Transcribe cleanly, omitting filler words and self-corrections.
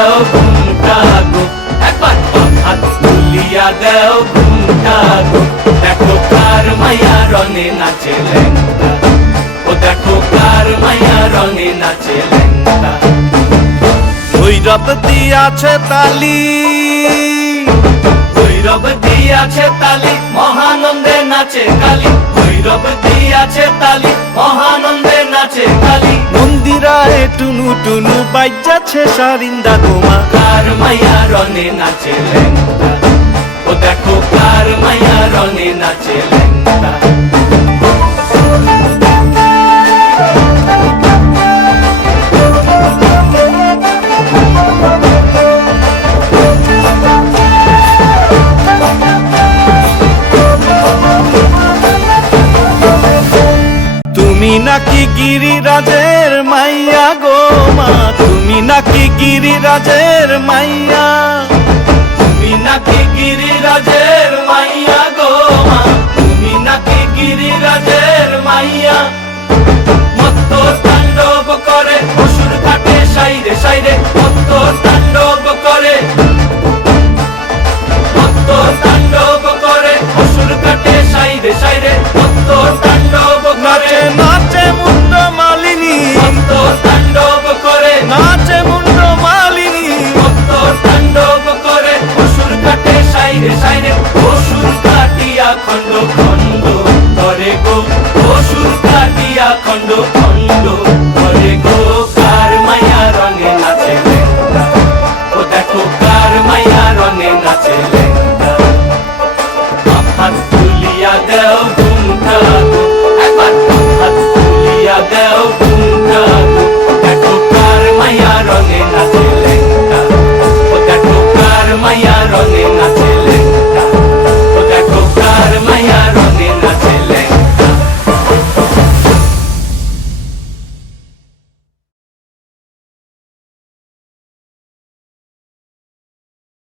দেও ঘুমটা গো, একবার হাত তুলিয়া দেও ঘুমটা গো। দেখো কার মায়া রঙে নাচে ল্যাংটা, ও দেখো কার মায়া রঙে নাচে ল্যাংটা। ভৈরব দিয়াছে তালি, ভৈরব দিয়াছে তালি, মহানন্দে নাচে কালী। ভৈরব দিয়াছে তালি, মহানন্দে নাচে কালী। মন্দিরায় টুনু টুনু বাজ্যাছে সারিন্দা গোমা। কার মায়া রঙে নাচে ল্যাংটা, ও দেখো কার মায়া রঙে নাচে ল্যাংটা। তুমি নাকি গিরিরাজের মাইয়া গো মা, তুমি নাকি গিরিরাজের মাইয়া। তুমি নাকি গিরিরাজের মাইয়া গো মা, তুমি নাকি গিরিরাজের মাইয়া।